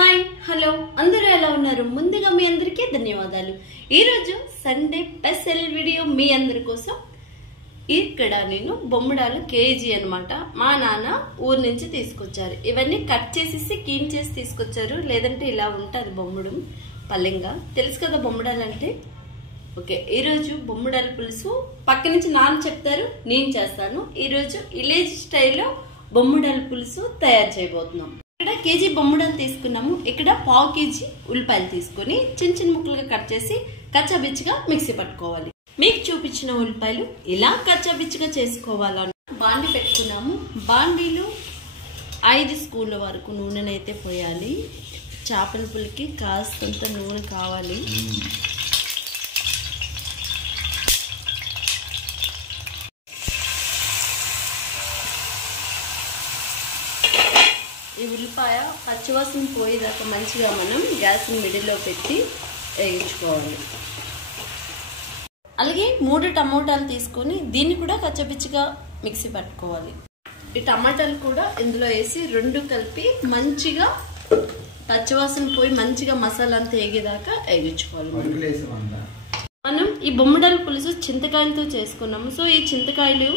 Hi hello అందరూ ఎలా ఉన్నారు? ముందుగా మీ అందరికీ ధన్యవాదాలు. ఈరోజు సండే స్పెషల్ వీడియో మీ అందరి కోసం. ఇక్కడ నేను బొమ్మడాలు కేజీ అన్నమాట మా నాన్న ఊరు నుంచి తీసుకొచ్చారు. ఇవన్నీ కట్ చేసేసి క్లీన్ చేసి తీసుకొచ్చారు. లేదంటే ఇలా ఉంటుంది బొమ్మడం పల్లెంగా. తెలుసు కదా బొమ్మడాలు అంటే. ఓకే, ఈరోజు బొమ్మడాల పులుసు పక్క నుంచి నాన్న చెప్తారు, నేను చేస్తాను. ఈరోజు విలేజ్ స్టైల్లో బొమ్మడాల పులుసు తయారు చేయబోతున్నాం. ఇక్కడ కేజీ బొమ్మడాలు తీసుకున్నాము. ఇక్కడ పావు కేజీ ఉల్లిపాయలు తీసుకొని చిన్న చిన్న ముక్కలుగా కట్ చేసి కచ్చాబిచ్చిగా మిక్సీ పట్టుకోవాలి. మీకు చూపించిన ఉల్లిపాయలు ఇలా కచ్చాబిచ్చిగా చేసుకోవాలని బాండి పెట్టుకున్నాము. బాండీలో 5 స్పూన్ల వరకు నూనెనైతే పోయాలి. చేపల పులికి కాస్తంత నూనె కావాలి. ఈ ఉల్లిపాయ పచ్చివాసన పోయేదాకా మంచిగా మనం గ్యాస్ మిడిల్లో పెట్టి వేయించుకోవాలి. అలాగే 3 టమోటాలు తీసుకొని దీన్ని కూడా కచ్చపిచ్చిగా మిక్సీ పట్టుకోవాలి. ఈ టమాటాలు కూడా ఇందులో వేసి 2 కలిపి మంచిగా పచ్చివాసన పోయి మంచిగా మసాలా అంతా వేగేదాకా వేయించుకోవాలి. మనం ఈ బొమ్మడాల పులుసు చింతకాయలతో చేసుకున్నాము. సో ఈ చింతకాయలు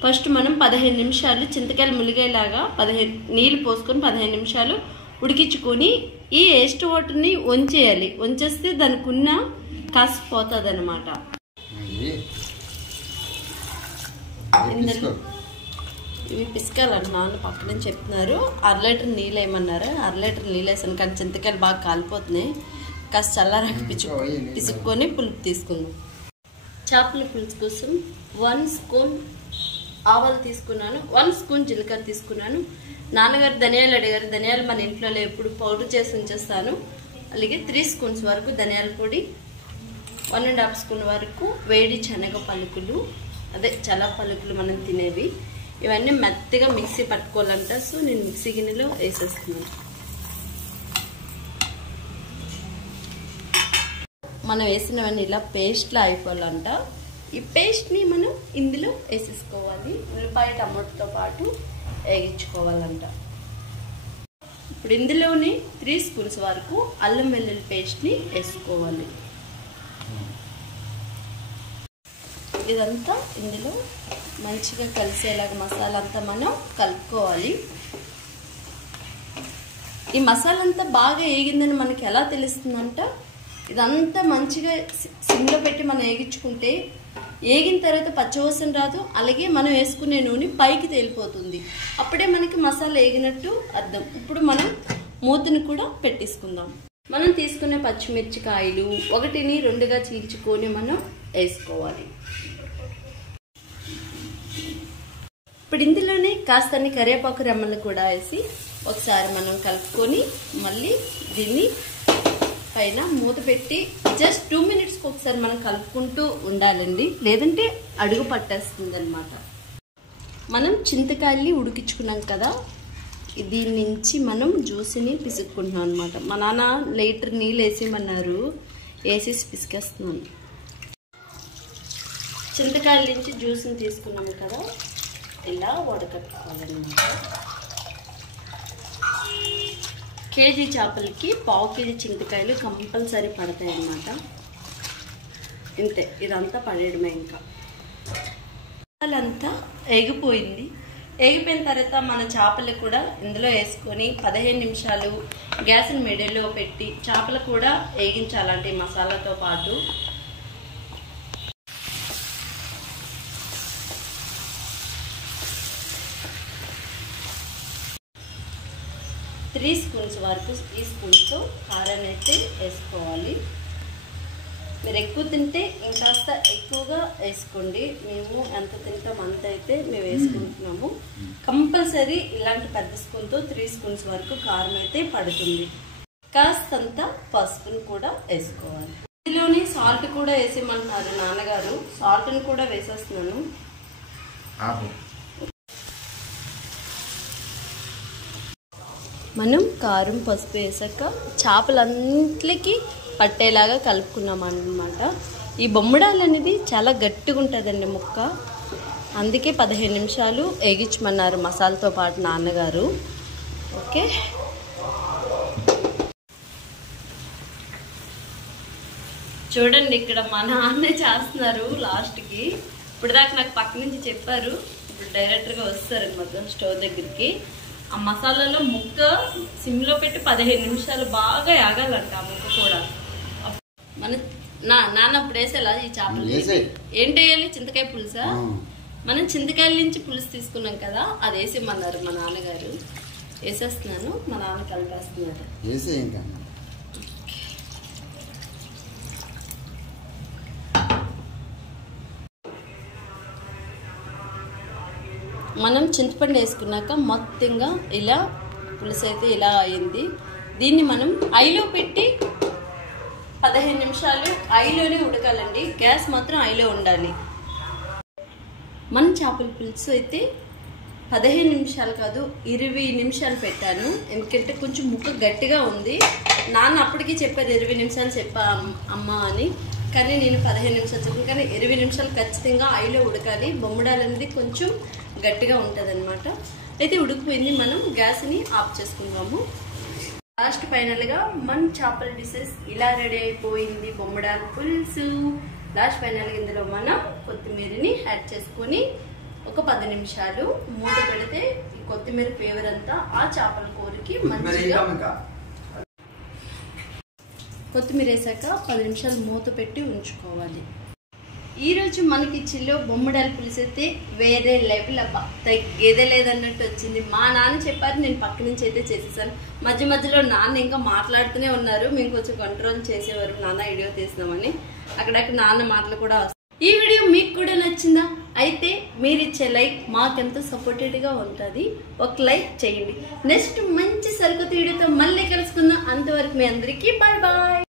ఫస్ట్ మనం 15 నిమిషాలు చింతకాయలు ములిగేలాగా 15 నీళ్ళు పోసుకొని 15 నిమిషాలు ఉడికించుకొని ఈ వేస్ట్ వాటర్ని వంచేయాలి. వంచేస్తే దానికి ఉన్న కాసిపోతుంది అనమాట. ఇవి పిసుకాలంట నాన్న పక్కన చెప్తున్నారు. 1/2 లీటర్ నీళ్ళు వేయమన్నారు. 1/2 లీటర్ నీళ్ళు వేసాను కానీ చింతకాయలు బాగా కాలిపోతున్నాయి. కాస్త చల్లారాక పిసుక్కొని పులుపు తీసుకున్నాం. చేపల పులుసు కోసం 1 స్పూన్ ఆవాలు తీసుకున్నాను, 1 స్పూన్ జీలకర్ర తీసుకున్నాను. నాన్నగారు ధనియాలు అడిగారు. ధనియాలు మన ఇంట్లో ఎప్పుడు పౌడర్ చేసి ఉంచేస్తాను. అలాగే 3 స్పూన్స్ వరకు ధనియాల పొడి, 1.5 స్పూన్ వరకు వేడి శనగ పలుకులు, అదే చల్ల పలుకులు మనం తినేవి. ఇవన్నీ మెత్తగా మిక్సీ పట్టుకోవాలంట. సో నేను మిక్సీ గిన్నెలో వేసేస్తున్నాను. మనం వేసినవన్నీ ఇలా పేస్ట్లా అయిపోవాలంట. ఈ పేస్ట్ని మనం ఇందులో వేసేసుకోవాలి. ఉల్లిపాయ టమాటోతో పాటు వేగించుకోవాలంట. ఇప్పుడు ఇందులోనే 3 స్పూన్స్ వరకు అల్లం వెల్లుల్లి పేస్ట్ని వేసుకోవాలి. ఇదంతా ఇందులో మంచిగా కలిసేలాగా మసాలా అంతా మనం కలుపుకోవాలి. ఈ మసాలా అంతా బాగా వేగిందని మనకి ఎలా తెలుస్తుందంట, ఇదంతా మంచిగా సిమ్లో పెట్టి మనం వేగించుకుంటే వేగిన తర్వాత పచ్చవాసన రాదు. అలాగే మనం వేసుకునే నూనె పైకి తేలిపోతుంది. అప్పుడే మనకి మసాలా వేగినట్టు అర్థం. ఇప్పుడు మనం మూతను కూడా పెట్టేసుకుందాం. మనం తీసుకునే పచ్చిమిర్చికాయలు 1ని 2గా చీల్చుకొని మనం వేసుకోవాలి. ఇప్పుడు ఇందులోనే కాస్తని కరివేపాకు రెమ్మలు కూడా వేసి ఒకసారి మనం కలుపుకొని మళ్ళీ దీన్ని పైన మూత పెట్టి జస్ట్ 2 మినిట్స్కి ఒకసారి మనం కలుపుకుంటూ ఉండాలండి. లేదంటే అడుగు పట్టేస్తుంది అనమాట. మనం చింతకాయల్ని ఉడికించుకున్నాం కదా, దీని నుంచి మనం జ్యూస్ని పిసుక్కుంటున్నాం అనమాట. మా నాన్న లీటర్ నీళ్ళు వేసేయమన్నారు, వేసేసి పిసికేస్తున్నాను. చింతకాయల నుంచి జ్యూస్ని తీసుకున్నాము కదా, ఇలా వడకట్టుకోవాలన్నమాట. కేజీ చేపలకి పావు కేజీ చింతకాయలు కంపల్సరీ పడతాయి అన్నమాట. ఇంతే, ఇదంతా పడేయడమే. ఇంకా అంతా ఎగిపోయింది. ఎగిపోయిన తర్వాత మన చేపలు కూడా ఇందులో వేసుకొని 15 నిమిషాలు గ్యాస్ మీడియంలో పెట్టి చేపలు కూడా వేగించాలంటే మసాలాతో పాటు. త్రీ స్పూన్స్ వరకు ఈ స్పూన్తో కారాన్ని అయితే వేసుకోవాలి. మీరు ఎక్కువ తింటే ఇంకాస్త ఎక్కువగా వేసుకోండి. మేము ఎంత తింటాం అంత అయితే మేము వేసుకుంటున్నాము. కంపల్సరీ ఇలాంటి పెద్ద స్పూన్తో 3 స్పూన్స్ వరకు కారం అయితే పడుతుంది. కాస్తంత పసుపును కూడా వేసుకోవాలి. ఇందులోనే సాల్ట్ కూడా వేసేయమంటున్నారు నాన్నగారు. సాల్ట్ని కూడా వేసేస్తున్నాను. మనం కారం పసుపు వేసాక చేపలన్నిటికీ పట్టేలాగా కలుపుకున్నాం అన్నమాట. ఈ బొమ్మడాలు అనేది చాలా గట్టిగా ఉంటుందండి ముక్క. అందుకే 15 నిమిషాలు వేగించమన్నారు మసాలాతో పాటు నాన్నగారు. ఓకే, చూడండి ఇక్కడ మా నాన్నే చేస్తున్నారు లాస్ట్కి. ఇప్పుడు దాకా నాకు పక్క నుంచి చెప్పారు, ఇప్పుడు డైరెక్ట్గా వస్తారనమాట స్టవ్ దగ్గరికి. ఆ మసాలాలో ముక్క సిమ్లో పెట్టి 15 నిమిషాలు బాగా యాగాలంట. ఆ ముక్క కూడా మన నాన్న ఇప్పుడు వేసేలా ఈ చేపలు ఏంటి వేయాలి? చింతకాయ పులుసా? మనం చింతకాయల నుంచి పులుసు తీసుకున్నాం కదా, అది వేసేమన్నారు మా నాన్నగారు. వేసేస్తున్నాను, మా నాన్న కలిపేస్తున్నారు. మనం చింతపండు వేసుకున్నాక మొత్తంగా ఇలా పులుసు అయితే ఇలా అయింది. దీన్ని మనం ఐలో పెట్టి 15 నిమిషాలు ఐలోనే ఉడకాలండి. గ్యాస్ మాత్రం ఐలో ఉండాలి. మన చేపల పులుసు అయితే 15 నిమిషాలు కాదు 20 నిమిషాలు పెట్టాను. ఎందుకంటే కొంచెం ముక్క గట్టిగా ఉంది. నాన్న అప్పటికి చెప్పారు 20 నిమిషాలు చెప్పా అమ్మ అని, కానీ నేను 15 నిమిషాలు చెప్పాను. కానీ 20 నిమిషాలు ఖచ్చితంగా ఐలో ఉడకాలి. బొమ్మడాలు అనేది కొంచెం గట్టిగా ఉంటుంది అనమాట. అయితే ఉడికిపోయింది, మనం గ్యాస్ని ఆఫ్ చేసుకుందాము. లాస్ట్ ఫైనల్గా మన చేపల డిషెస్ ఇలా రెడీ అయిపోయింది, బొమ్మడాల పులుసు. లాస్ట్ ఫైనల్గా ఇందులో మనం కొత్తిమీరని యాడ్ చేసుకొని ఒక 10 నిమిషాలు మూత పెడితే ఈ కొత్తిమీర ఫ్లేవర్ అంతా ఆ చేపల కూరకి మంచిగా. కొత్తిమీర వేసాక 10 నిమిషాలు మూత పెట్టి ఉంచుకోవాలి. ఈరోజు మనకి చిల్లో బొమ్మడాల పులుసు అయితే వేరే లెవెల్ అబ్బా, తగ్గేదే లేదన్నట్టు వచ్చింది. మా నాన్న చెప్పారు, నేను పక్క నుంచి అయితే చేసేసాను. మధ్య మధ్యలో నాన్న ఇంకా మాట్లాడుతూనే ఉన్నారు, మేము కొంచెం కంట్రోల్ చేసేవారు నాన్న వీడియో తీసినామని. అక్కడక్కడ నాన్న మాటలు కూడా వస్తాయి. ఈ వీడియో మీకు కూడా నచ్చిందా? అయితే మీరు ఇచ్చే లైక్ మాకెంతో సపోర్టెడ్గా ఉంటుంది. ఒక లైక్ చేయండి. నెక్స్ట్ మంచి సరికొత్త వీడియోతో మళ్ళీ కలుసుకుందాం. అంతవరకు మీ అందరికీ బాయ్ బాయ్.